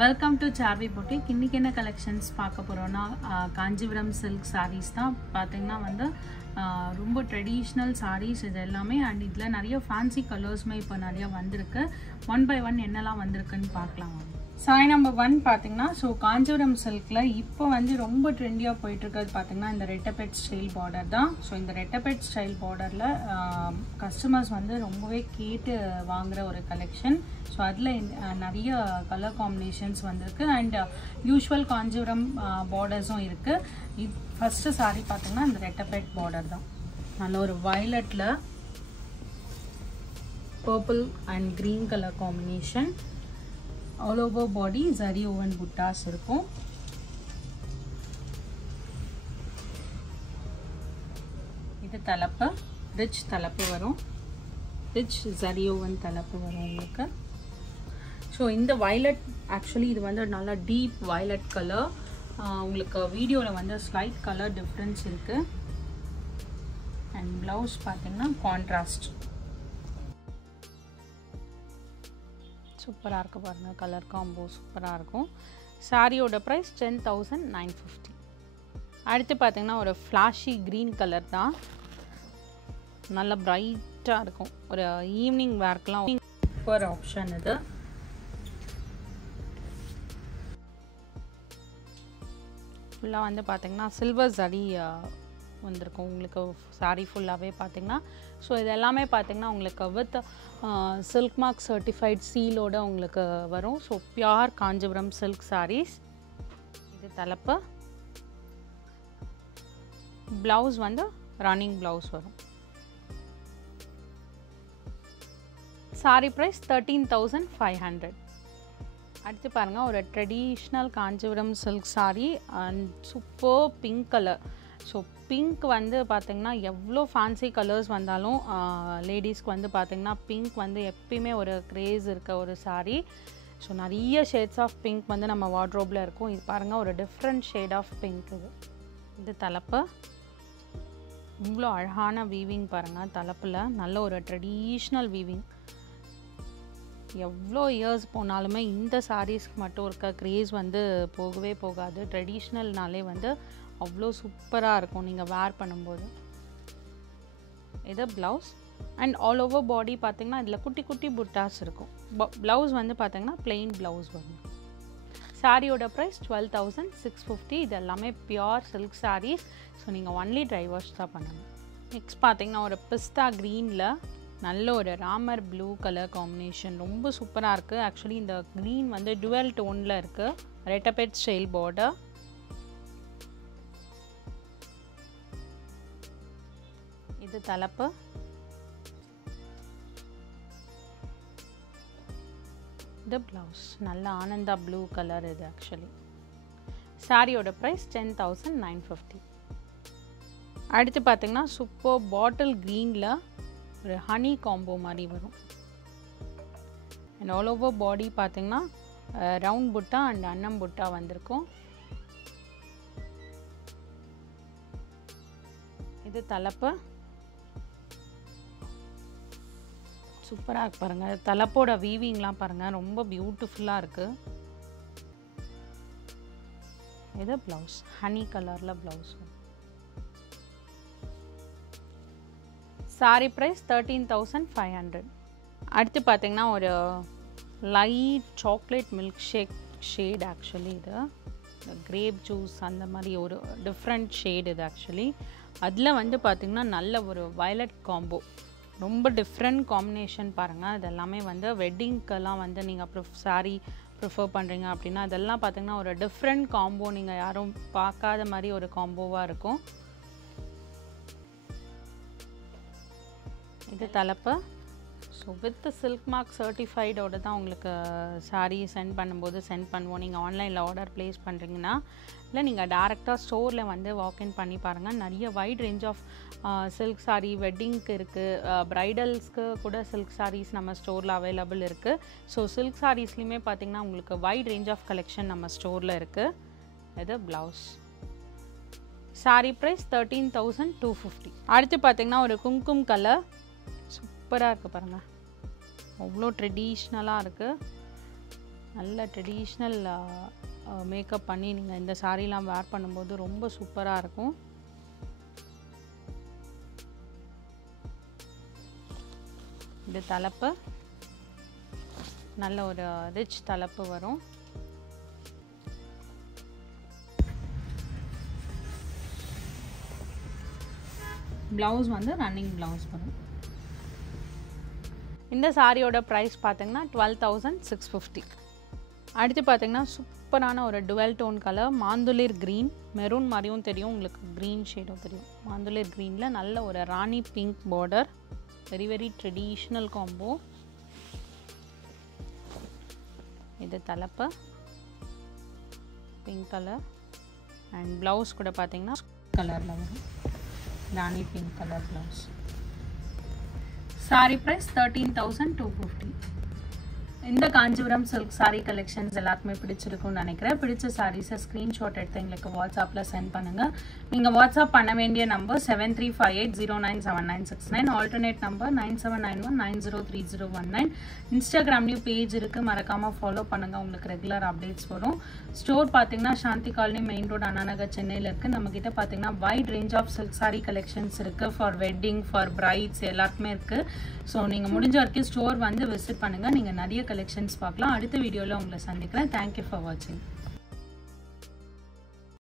Welcome to Saarvi boutique. இன்னைக்கு என்ன collections பார்க்க போகிறோன்னா காஞ்சிபுரம் சில்க் சாரீஸ் தான். பார்த்தீங்கன்னா வந்து ரொம்ப ட்ரெடிஷ்னல் சாரீஸ் இது எல்லாமே. அண்ட் இதில் நிறைய ஃபேன்சி கலர்ஸுமே இப்போ நிறையா வந்திருக்கு. ஒன் பை ஒன் என்னெல்லாம் வந்திருக்குன்னு பார்க்கலாம். சாரி நம்பர் 1 பார்த்தீங்கன்னா, ஸோ காஞ்சிபுரம் சில்கில் இப்போ வந்து ரொம்ப ட்ரெண்டியாக போயிட்டுருக்கிறது பார்த்தீங்கன்னா இந்த ரெட்டபெட் ஸ்டைல் பார்டர் தான். ஸோ இந்த ரெட்டபெட் ஸ்டைல் பார்டரில் கஸ்டமர்ஸ் வந்து ரொம்பவே கேட்டு வாங்குகிற ஒரு கலெக்ஷன். ஸோ அதில் நிறைய கலர் காம்பினேஷன்ஸ் வந்திருக்கு அண்ட் யூஸ்வல் காஞ்சிபுரம் பார்டர்ஸும் இருக்குது. ஃபஸ்ட்டு சாரி பார்த்தீங்கன்னா இந்த ரெட்டபெட் பார்டர் தான். நல்ல ஒரு வயலட்டில் purple and green colour combination. All over body zari woven புட்டாஸ் இருக்கும். இது தலைப்பு, ரிச் தலைப்பு வரும். ரிச் ஜரி ஓவன் தலைப்பு வரும் உங்களுக்கு. ஸோ இந்த வயலட் ஆக்சுவலி இது வந்து நல்லா டீப் வயலட் கலர். உங்களுக்கு வீடியோவில் வந்து ஸ்லைட் கலர் டிஃப்ரென்ஸ் இருக்குது. அண்ட் ப்ளவுஸ் பார்த்தீங்கன்னா கான்ட்ராஸ்ட் சூப்பராக இருக்குது பாருங்கள். கலர் காம்போ சூப்பராக இருக்கும். சாரியோட ப்ரைஸ் 10,950. அடுத்து பார்த்திங்கன்னா ஒரு ஃப்ளாஷி க்ரீன் கலர் தான். நல்லா ப்ரைட்டாக இருக்கும். ஒரு ஈவினிங் வேர்க்கெலாம் சூப்பர் ஆப்ஷன் இது. ஃபுல்லாக வந்து பார்த்திங்கன்னா சில்வர் ஜரி வந்திருக்கும் உங்களுக்கு சாரீ ஃபுல்லாகவே பார்த்திங்கன்னா. ஸோ இது எல்லாமே பார்த்திங்கன்னா உங்களுக்கு வித் சில்க் மார்க் சர்டிஃபைட் சீலோடு உங்களுக்கு வரும். So pure Kanchipuram silk saris. இது தலைப்பு. ப்ளவுஸ் வந்து ரன்னிங் ப்ளவுஸ் வரும். சாரீ ப்ரைஸ் 13,500. அடுத்து பாருங்கள் ஒரு traditional Kanchipuram silk sari and super pink colour. So pink வந்து பார்த்திங்கன்னா எவ்வளோ ஃபேன்சி கலர்ஸ் வந்தாலும் லேடிஸ்க்கு வந்து பார்த்திங்கன்னா பிங்க் வந்து எப்பயுமே ஒரு க்ரேஸ் இருக்க ஒரு சாரீ. ஸோ நிறைய ஷேட்ஸ் ஆஃப் பிங்க் வந்து நம்ம வார்ட்ரோப்பில் இருக்கும். இது பாருங்கள் ஒரு டிஃப்ரெண்ட் ஷேட் ஆஃப் பிங்க் இது தலைப்பு. இவ்வளோ அழகான வீவிங் பாருங்கள் தலைப்பில். நல்ல ஒரு ட்ரெடிஷ்னல் வீவிங். எவ்வளோ இயர்ஸ் போனாலுமே இந்த சாரீஸ்க்கு மட்டும் இருக்க க்ரேஸ் வந்து போகவே போகாது. ட்ரெடிஷ்னல்னாலே வந்து அவ்வளோ சூப்பராக இருக்கும் நீங்கள் வேர் பண்ணும்போது. இது ப்ளவுஸ் அண்ட் ஆல் ஓவர் பாடி பார்த்திங்கன்னா இதில் குட்டி குட்டி புட்டாஸ் இருக்கும். ப்ளவுஸ் வந்து பார்த்திங்கன்னா பிளெயின் ப்ளவுஸ் வரும். சாரியோட ப்ரைஸ் 12,650. இது எல்லாமே பியோர் சில்க் சாரீஸ். ஸோ நீங்கள் ஒன்லி ட்ரை வாஷ் தான் பண்ணணும். நெக்ஸ்ட் பார்த்திங்கன்னா ஒரு பிஸ்தா க்ரீனில் நல்ல ஒரு ராமர் ப்ளூ கலர் காம்பினேஷன் ரொம்ப சூப்பராக இருக்குது. ஆக்சுவலி இந்த க்ரீன் வந்து டுவெல் டோனில் இருக்குது. ரெட்டபெட் ஸ்டைல் பார்டர். இது தலைப்பு. இது ப்ளவுஸ் நல்ல ஆனந்தா ப்ளூ கலர் இது ஆக்சுவலி. சாரியோட ப்ரைஸ் 10,950. அடுத்து பார்த்திங்கன்னா சூப்பர் பாட்டில் க்ரீனில் ஒரு ஹனி காம்போ மாதிரி வரும். அண்ட் ஆல் ஓவர் பாடி பார்த்திங்கன்னா ரவுண்ட் புட்டா அண்ட் அன்னம் புட்டா வந்திருக்கும். இது தலைப்பு. சூப்பராக இருக்கு பாருங்கள். தலைப்போட வீவிங்லாம் பாருங்கள் ரொம்ப பியூட்டிஃபுல்லாக இருக்குது. இது ப்ளவுஸ் ஹனி கலரில் ப்ளவுஸ். சாரி ப்ரைஸ் 13,500. அடுத்து பார்த்திங்கன்னா ஒரு light chocolate milkshake shade actually. இது கிரேப் ஜூஸ் அந்த மாதிரி ஒரு டிஃப்ரெண்ட் ஷேட் இது ஆக்சுவலி. அதில் வந்து பார்த்திங்கன்னா நல்ல ஒரு வயலட் காம்போ. ரொம்ப டிஃப்ரெண்ட் காம்பினேஷன் பாருங்கள். இது எல்லாமே வந்து வெட்டிங்க்கெல்லாம் வந்து நீங்கள் சாரீ ப்ரிஃபர் பண்ணுறீங்க அப்படின்னா இதெல்லாம் பார்த்திங்கன்னா ஒரு டிஃப்ரெண்ட் காம்போ. நீங்கள் யாரும் பார்க்காத மாதிரி ஒரு காம்போவாக இருக்கும். இது தலைப்பு. ஸோ வித் சில்க் மார்க் சர்டிஃபைடோடு தான் உங்களுக்கு சாரீ சென்ட் பண்ணுவோம். நீங்கள் ஆன்லைனில் ஆர்டர் ப்ளேஸ் பண்ணுறீங்கன்னா இல்லை நீங்கள் டேரெக்டாக ஸ்டோரில் வந்து வாக்இன் பண்ணி பாருங்கள். நிறைய wide range of silk sari வெட்டிங்க்கு இருக்குது. ப்ரைடல்ஸ்க்கு கூட சில்க் சாரீஸ் நம்ம ஸ்டோரில் அவைலபிள் இருக்குது. ஸோ சில்க் சாரீஸ்லேயுமே பார்த்திங்கன்னா உங்களுக்கு வைட் ரேஞ்ச் ஆஃப் கலெக்ஷன் நம்ம ஸ்டோரில் இருக்குது. இது ப்ளவுஸ். சாரீ ப்ரைஸ் 13,250. அடுத்து பார்த்திங்கன்னா ஒரு குங்குமம் கலர் சூப்பராக இருக்குது பாருங்கள். அவ்வளோ ட்ரெடிஷ்னலாக இருக்குது. நல்ல ட்ரெடிஷ்னல் மேக்கப் பண்ணி நீங்கள் இந்த சாரீலாம் வேர் பண்ணும்போது ரொம்ப சூப்பராக இருக்கும். இது தலைப்பு நல்ல ஒரு ரிச் தலைப்பு வரும். ப்ளவுஸ் வந்து ரன்னிங் ப்ளவுஸ் வரும். இந்த சாரியோட ப்ரைஸ் பார்த்தீங்கன்னா 12,650. அடுத்து பார்த்தீங்கன்னா சூப்பரான ஒரு டுவெல் டோன் கலர் மாந்துளிர் க்ரீன், மெரூன் மாதிரியும் தெரியும் உங்களுக்கு, க்ரீன் ஷேடும் தெரியும். மாந்துளிர் க்ரீனில் நல்ல ஒரு rani pink border, very very traditional combo. இது தலைப்பு பிங்க் கலர் அண்ட் ப்ளவுஸ் கூட பார்த்தீங்கன்னா கலரில் வரும், rani pink colour blouse. Sari price 13,250. இந்த காஞ்சிபுரம் சில்க் சாரீ கலெக்ஷன்ஸ் எல்லாருக்குமே பிடிச்சிருக்கும்னு நினைக்கிறேன். பிடிச்ச சாரீஸை ஸ்க்ரீன்ஷாட் எடுத்து எங்களுக்கு வாட்ஸ்அப்பில் சென்ட் பண்ணுங்கள். நீங்கள் வாட்ஸ்அப் பண்ண வேண்டிய நம்பர் 7358097969, ஆல்டர்னேட் நம்பர் 9791903019. இன்ஸ்டாகிராம்லேயும் பேஜ் இருக்குது, மறக்காமல் ஃபாலோ பண்ணுங்கள், உங்களுக்கு ரெகுலர் அப்டேட்ஸ் வரும். ஸ்டோர் பார்த்தீங்கன்னா சாந்தி காலனி மெயின் ரோடு அண்ணாநகர் சென்னையில் இருக்குது. நம்மக்கிட்ட பார்த்தீங்கன்னா wide range of silk sari collections இருக்குது. ஃபார் வெட்டிங், ஃபார் பிரைட்ஸ் எல்லாருக்குமே இருக்குது. ஸோ நீங்கள் முடிஞ்ச வரைக்கும் ஸ்டோர் வந்து விசிட் பண்ணுங்கள், நீங்கள் நிறைய கலெக்ஷன்ஸ் பார்க்கலாம். அடுத்த வீடியோவில் உங்களை சந்திக்கிறேன். தேங்க்யூ ஃபார் வாட்சிங்.